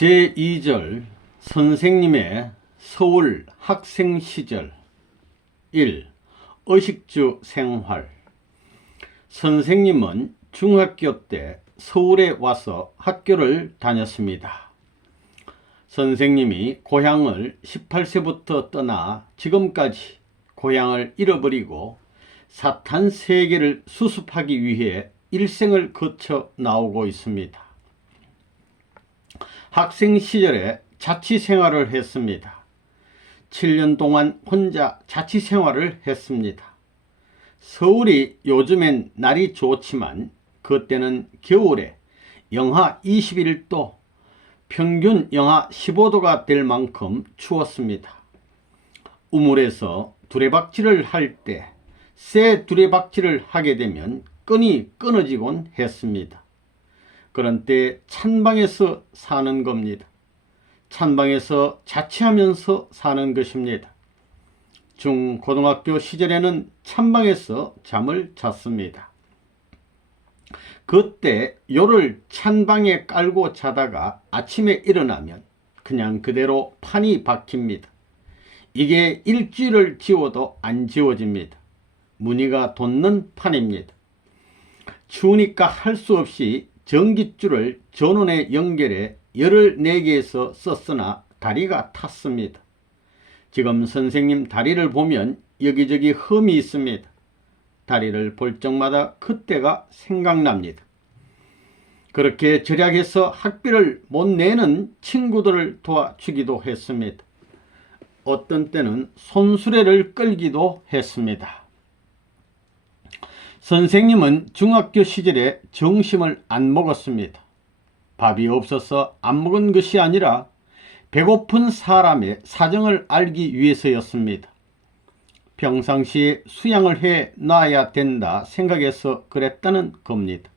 제2절 선생님의 서울 학생 시절 1. 의식주 생활. 선생님은 중학교 때 서울에 와서 학교를 다녔습니다. 선생님이 고향을 18세부터 떠나 지금까지 고향을 잃어버리고 사탄 세계를 수습하기 위해 일생을 거쳐 나오고 있습니다. 학생 시절에 자취생활을 했습니다. 7년 동안 혼자 자취생활을 했습니다. 서울이 요즘엔 날이 좋지만 그때는 겨울에 영하 21도, 평균 영하 15도가 될 만큼 추웠습니다. 우물에서 두레박질을 할 때 새 두레박질을 하게 되면 끈이 끊어지곤 했습니다. 그런 때 찬방에서 사는 겁니다. 찬방에서 자취하면서 사는 것입니다. 중고등학교 시절에는 찬방에서 잠을 잤습니다. 그때 요를 찬방에 깔고 자다가 아침에 일어나면 그냥 그대로 판이 박힙니다. 이게 일주일을 지워도 안 지워집니다. 무늬가 돋는 판입니다. 추우니까 할 수 없이 전깃줄을 전원에 연결해 열을 4개에서 썼으나 다리가 탔습니다. 지금 선생님 다리를 보면 여기저기 흠이 있습니다. 다리를 볼 적마다 그때가 생각납니다. 그렇게 절약해서 학비를 못 내는 친구들을 도와주기도 했습니다. 어떤 때는 손수레를 끌기도 했습니다. 선생님은 중학교 시절에 점심을 안 먹었습니다. 밥이 없어서 안 먹은 것이 아니라 배고픈 사람의 사정을 알기 위해서였습니다. 평상시에 수양을 해 놔야 된다 생각해서 그랬다는 겁니다.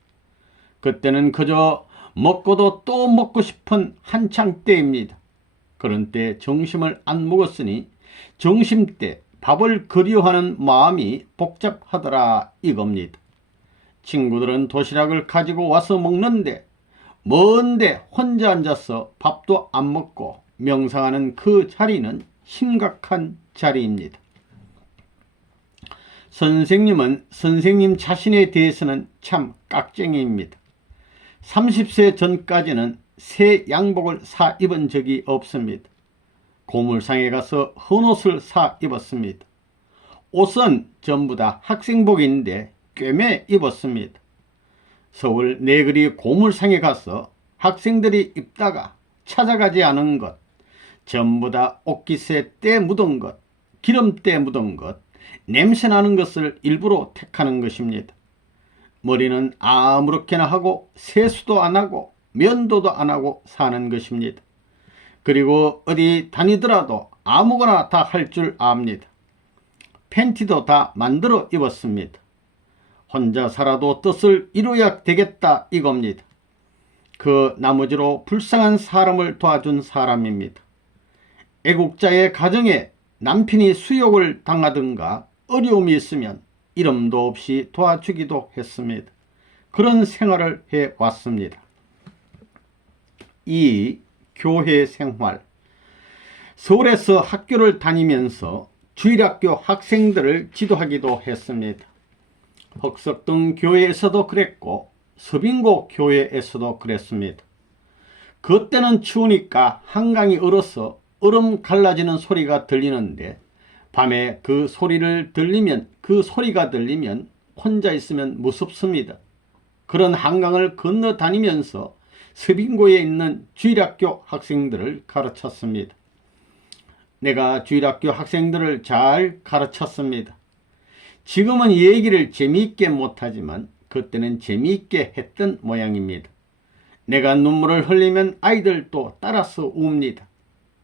그때는 그저 먹고도 또 먹고 싶은 한창 때입니다. 그런 때 점심을 안 먹었으니 점심 때 밥을 그리워하는 마음이 복잡하더라 이겁니다. 친구들은 도시락을 가지고 와서 먹는데 먼데 혼자 앉아서 밥도 안 먹고 명상하는 그 자리는 심각한 자리입니다. 선생님은 선생님 자신에 대해서는 참 깍쟁이입니다. 30세 전까지는 새 양복을 사 입은 적이 없습니다. 고물상에 가서 헌옷을 사 입었습니다. 옷은 전부 다 학생복인데 꿰매 입었습니다. 서울 내거리 고물상에 가서 학생들이 입다가 찾아가지 않은 것, 전부 다 옷깃에 때 묻은 것, 기름때 묻은 것, 냄새나는 것을 일부러 택하는 것입니다. 머리는 아무렇게나 하고 세수도 안 하고 면도도 안 하고 사는 것입니다. 그리고 어디 다니더라도 아무거나 다 할 줄 압니다. 팬티도 다 만들어 입었습니다. 혼자 살아도 뜻을 이루어야 되겠다 이겁니다. 그 나머지로 불쌍한 사람을 도와준 사람입니다. 애국자의 가정에 남편이 수욕을 당하든가 어려움이 있으면 이름도 없이 도와주기도 했습니다. 그런 생활을 해왔습니다. 2. 교회 생활. 서울에서 학교를 다니면서 주일학교 학생들을 지도하기도 했습니다. 흑석동 교회에서도 그랬고 서빙고 교회에서도 그랬습니다. 그때는 추우니까 한강이 얼어서 얼음 갈라지는 소리가 들리는데 밤에 그 소리가 들리면 혼자 있으면 무섭습니다. 그런 한강을 건너 다니면서 서빙고에 있는 주일학교 학생들을 가르쳤습니다. 내가 주일학교 학생들을 잘 가르쳤습니다. 지금은 얘기를 재미있게 못하지만 그때는 재미있게 했던 모양입니다. 내가 눈물을 흘리면 아이들도 따라서 웁니다.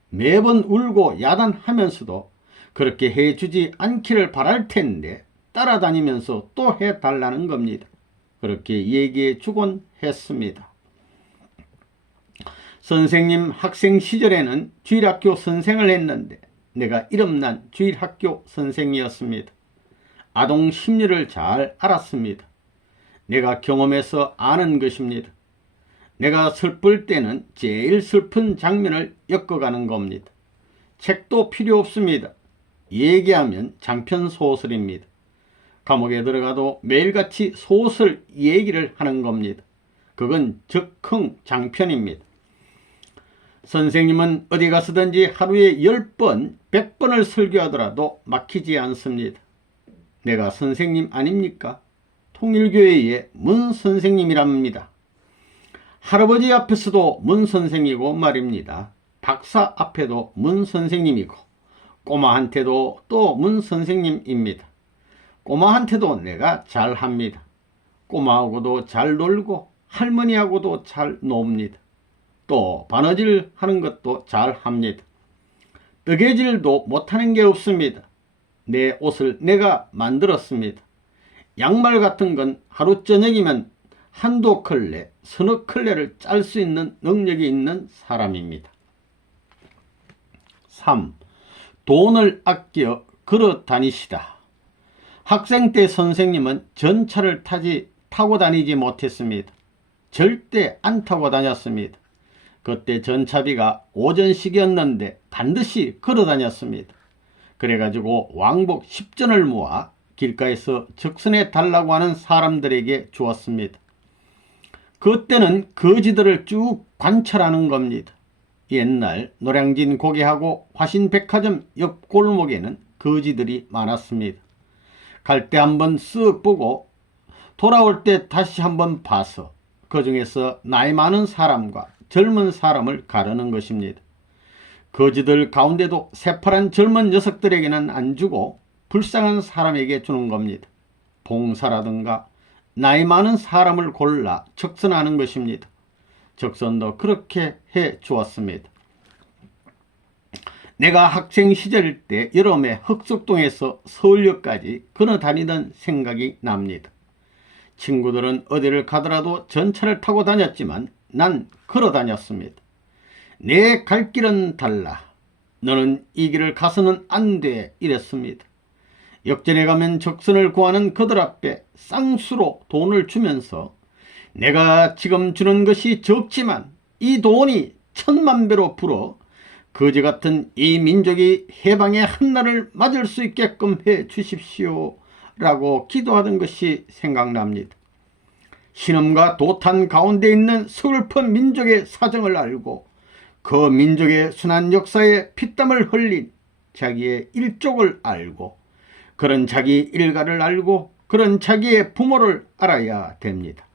매번 울고 야단하면서도 그렇게 해주지 않기를 바랄 텐데 따라다니면서 또 해달라는 겁니다. 그렇게 얘기해 주곤 했습니다. 선생님 학생 시절에는 주일학교 선생을 했는데 내가 이름난 주일학교 선생이었습니다. 아동 심리를 잘 알았습니다. 내가 경험해서 아는 것입니다. 내가 슬플 때는 제일 슬픈 장면을 엮어가는 겁니다. 책도 필요 없습니다. 얘기하면 장편 소설입니다. 감옥에 들어가도 매일같이 소설 얘기를 하는 겁니다. 그건 즉흥 장편입니다. 선생님은 어디 가서든지 하루에 10번, 100번을 설교하더라도 막히지 않습니다. 내가 선생님 아닙니까? 통일교회의 문 선생님이랍니다. 할아버지 앞에서도 문 선생이고 말입니다. 박사 앞에도 문 선생님이고 꼬마한테도 또 문 선생님입니다. 꼬마한테도 내가 잘합니다. 꼬마하고도 잘 놀고 할머니하고도 잘 놉니다. 또 바느질 하는 것도 잘합니다. 뜨개질도 못하는 게 없습니다. 내 옷을 내가 만들었습니다. 양말 같은 건 하루 저녁이면 한두 컬레, 서너 컬레를 짤 수 있는 능력이 있는 사람입니다. 3. 돈을 아껴 걸어 다니시다. 학생 때 선생님은 전차를 타고 다니지 못했습니다. 절대 안 타고 다녔습니다. 그때 전차비가 오전씩이었는데 반드시 걸어 다녔습니다. 그래가지고 왕복 10전을 모아 길가에서 적선해 달라고 하는 사람들에게 주었습니다. 그때는 거지들을 쭉 관찰하는 겁니다. 옛날 노량진 고개하고 화신백화점 옆 골목에는 거지들이 많았습니다. 갈 때 한번 쓱 보고 돌아올 때 다시 한번 봐서 그 중에서 나이 많은 사람과 젊은 사람을 가르는 것입니다. 거지들 가운데도 새파란 젊은 녀석들에게는 안 주고 불쌍한 사람에게 주는 겁니다. 봉사라든가 나이 많은 사람을 골라 적선하는 것입니다. 적선도 그렇게 해 주었습니다. 내가 학생 시절 때 여름에 흑석동에서 서울역까지 걸어 다니던 생각이 납니다. 친구들은 어디를 가더라도 전차를 타고 다녔지만 난 걸어 다녔습니다. 내 갈 길은 달라. 너는 이 길을 가서는 안 돼. 이랬습니다. 역전에 가면 적선을 구하는 그들 앞에 쌍수로 돈을 주면서 내가 지금 주는 것이 적지만 이 돈이 1000만 배로 불어 거지 같은 이 민족이 해방의 한날을 맞을 수 있게끔 해 주십시오 라고 기도하던 것이 생각납니다. 신음과 도탄 가운데 있는 슬픈 민족의 사정을 알고 그 민족의 순한 역사에 피땀을 흘린 자기의 일족을 알고 그런 자기 일가를 알고 그런 자기의 부모를 알아야 됩니다.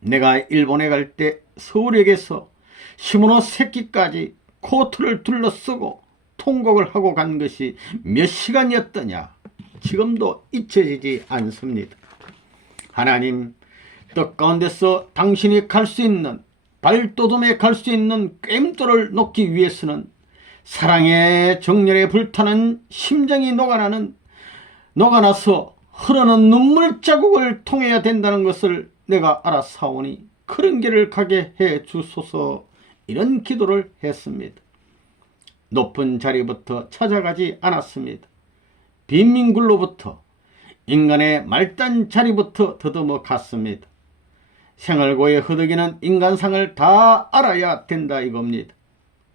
내가 일본에 갈 때 서울역에서 시모노 새끼까지 코트를 둘러쓰고 통곡을 하고 간 것이 몇 시간이었더냐. 지금도 잊혀지지 않습니다. 하나님, 떡 가운데서 당신이 갈 수 있는 발돋움에 갈 수 있는 꿰임돌을 놓기 위해서는 사랑의 정열에 불타는 심정이 녹아나서 흐르는 눈물 자국을 통해야 된다는 것을 내가 알아사오니 그런 길을 가게 해 주소서. 이런 기도를 했습니다. 높은 자리부터 찾아가지 않았습니다. 빈민굴로부터 인간의 말단 자리부터 더듬어 갔습니다. 생활고에 허덕이는 인간상을 다 알아야 된다 이겁니다.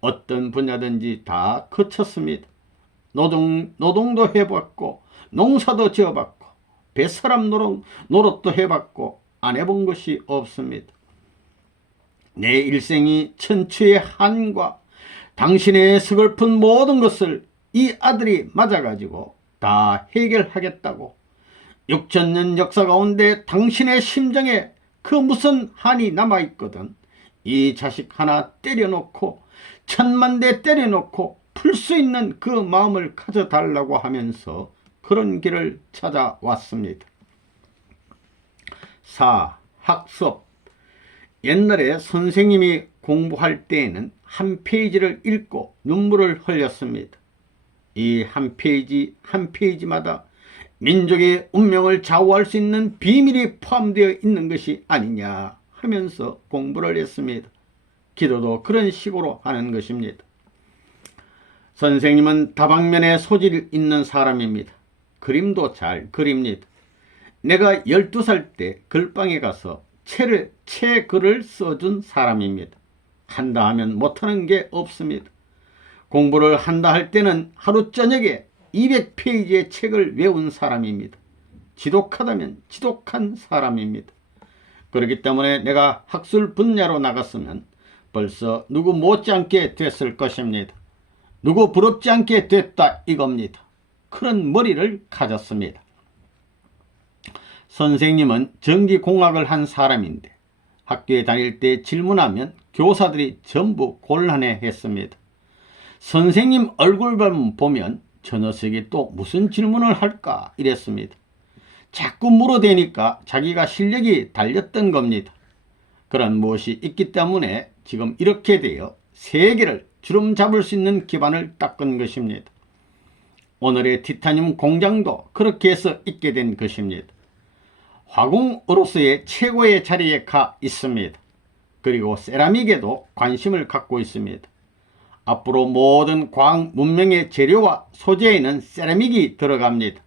어떤 분야든지 다 거쳤습니다. 노동도 해봤고 농사도 지어봤고 뱃사람 노릇도 해봤고 안 해본 것이 없습니다. 내 일생이 천추의 한과 당신의 서글픈 모든 것을 이 아들이 맞아가지고 다 해결하겠다고 6000년 역사 가운데 당신의 심정에 그 무슨 한이 남아있거든 이 자식 하나 때려놓고 1000만 대 때려놓고 풀 수 있는 그 마음을 가져달라고 하면서 그런 길을 찾아왔습니다. 4. 학습. 옛날에 선생님이 공부할 때에는 한 페이지를 읽고 눈물을 흘렸습니다. 이 한 페이지 한 페이지마다 민족의 운명을 좌우할 수 있는 비밀이 포함되어 있는 것이 아니냐 하면서 공부를 했습니다. 기도도 그런 식으로 하는 것입니다. 선생님은 다방면에 소질 있는 사람입니다. 그림도 잘 그립니다. 내가 12살 때 글방에 가서 새 글을 써준 사람입니다. 한다 하면 못하는 게 없습니다. 공부를 한다 할 때는 하루 저녁에 200페이지의 책을 외운 사람입니다. 지독하다면 지독한 사람입니다. 그렇기 때문에 내가 학술 분야로 나갔으면 벌써 누구 못지않게 됐을 것입니다. 누구 부럽지 않게 됐다 이겁니다. 그런 머리를 가졌습니다. 선생님은 전기공학을 한 사람인데 학교에 다닐 때 질문하면 교사들이 전부 곤란해 했습니다. 선생님 얼굴만 보면 저 녀석이 또 무슨 질문을 할까 이랬습니다. 자꾸 물어대니까 자기가 실력이 달렸던 겁니다. 그런 무엇이 있기 때문에 지금 이렇게 되어 세계를 주름 잡을 수 있는 기반을 닦은 것입니다. 오늘의 티타늄 공장도 그렇게 해서 있게 된 것입니다. 화공으로서의 최고의 자리에 가 있습니다. 그리고 세라믹에도 관심을 갖고 있습니다. 앞으로 모든 과학 문명의 재료와 소재에는 세라믹이 들어갑니다.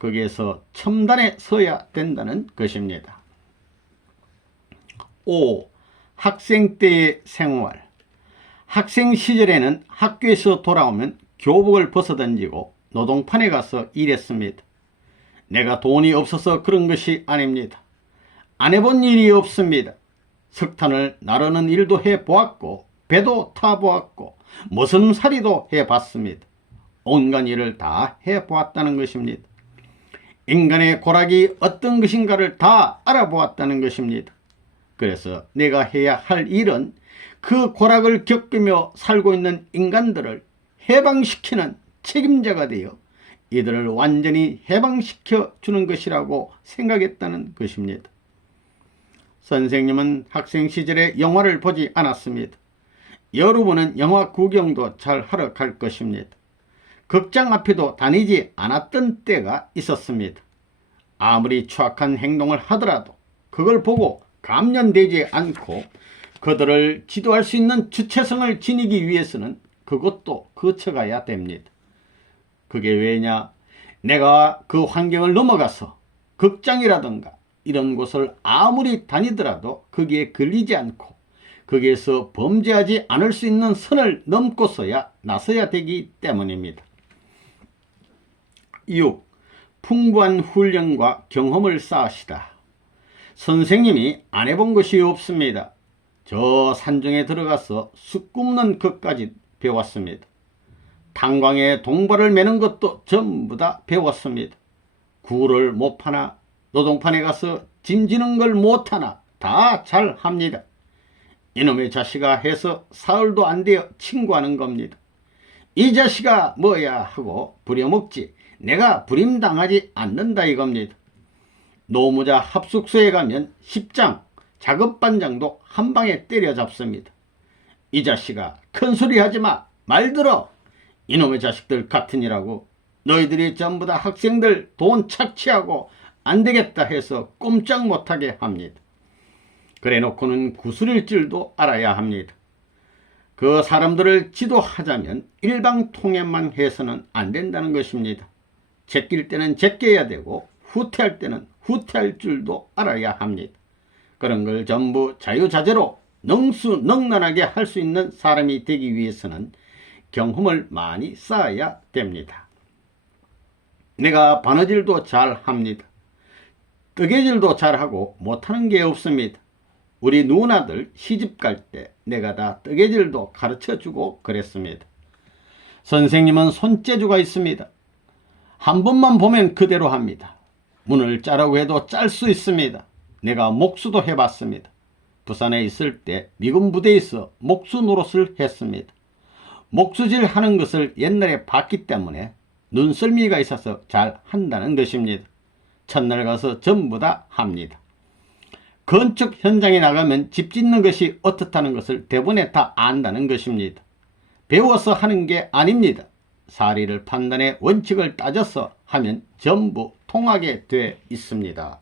거기에서 첨단에 서야 된다는 것입니다. 5. 학생 때의 생활. 학생 시절에는 학교에서 돌아오면 교복을 벗어던지고 노동판에 가서 일했습니다. 내가 돈이 없어서 그런 것이 아닙니다. 안 해본 일이 없습니다. 석탄을 나르는 일도 해보았고 배도 타보았고 머슴살이도 해봤습니다. 온갖 일을 다 해보았다는 것입니다. 인간의 고락이 어떤 것인가를 다 알아보았다는 것입니다. 그래서 내가 해야 할 일은 그 고락을 겪으며 살고 있는 인간들을 해방시키는 책임자가 되어 이들을 완전히 해방시켜 주는 것이라고 생각했다는 것입니다. 선생님은 학생 시절에 영화를 보지 않았습니다. 여러분은 영화 구경도 잘 하러 갈 것입니다. 극장 앞에도 다니지 않았던 때가 있었습니다. 아무리 추악한 행동을 하더라도 그걸 보고 감련되지 않고 그들을 지도할 수 있는 주체성을 지니기 위해서는 그것도 거쳐가야 됩니다. 그게 왜냐? 내가 그 환경을 넘어가서 극장이라든가 이런 곳을 아무리 다니더라도 거기에 걸리지 않고 거기에서 범죄하지 않을 수 있는 선을 넘고서야 나서야 되기 때문입니다. 6. 풍부한 훈련과 경험을 쌓으시다. 선생님이 안 해본 것이 없습니다. 저 산중에 들어가서 숲 굽는 것까지 배웠습니다. 탄광에 동발을 매는 것도 전부 다 배웠습니다. 구를 못 파나 노동판에 가서 짐 지는 걸 못하나 다 잘합니다. 이놈의 자식아 해서 사흘도 안 되어 친구하는 겁니다. 이 자식아 뭐야 하고 부려먹지 내가 부림당하지 않는다 이겁니다. 노무자 합숙소에 가면 10장 작업반장도 한 방에 때려잡습니다. 이 자식아 큰소리 하지마 말 들어. 이놈의 자식들 같으니라고 너희들이 전부 다 학생들 돈 착취하고 안되겠다 해서 꼼짝 못하게 합니다. 그래 놓고는 구슬일 줄도 알아야 합니다. 그 사람들을 지도하자면 일방통행만 해서는 안 된다는 것입니다. 제낄 때는 제껴야 되고 후퇴할 때는 후퇴할 줄도 알아야 합니다. 그런 걸 전부 자유자재로 능수능란하게 할 수 있는 사람이 되기 위해서는 경험을 많이 쌓아야 됩니다. 내가 바느질도 잘합니다. 뜨개질도 잘하고 못하는 게 없습니다. 우리 누나들 시집갈 때 내가 다 뜨개질도 가르쳐주고 그랬습니다. 선생님은 손재주가 있습니다. 한 번만 보면 그대로 합니다. 문을 짜라고 해도 짤 수 있습니다. 내가 목수도 해봤습니다. 부산에 있을 때 미군 부대에서 목수 노릇을 했습니다. 목수질 하는 것을 옛날에 봤기 때문에 눈썰미가 있어서 잘 한다는 것입니다. 첫날 가서 전부 다 합니다. 건축 현장에 나가면 집 짓는 것이 어떻다는 것을 대본에 다 안다는 것입니다. 배워서 하는 게 아닙니다. 사리를 판단해 원칙을 따져서 하면 전부 통하게 돼 있습니다.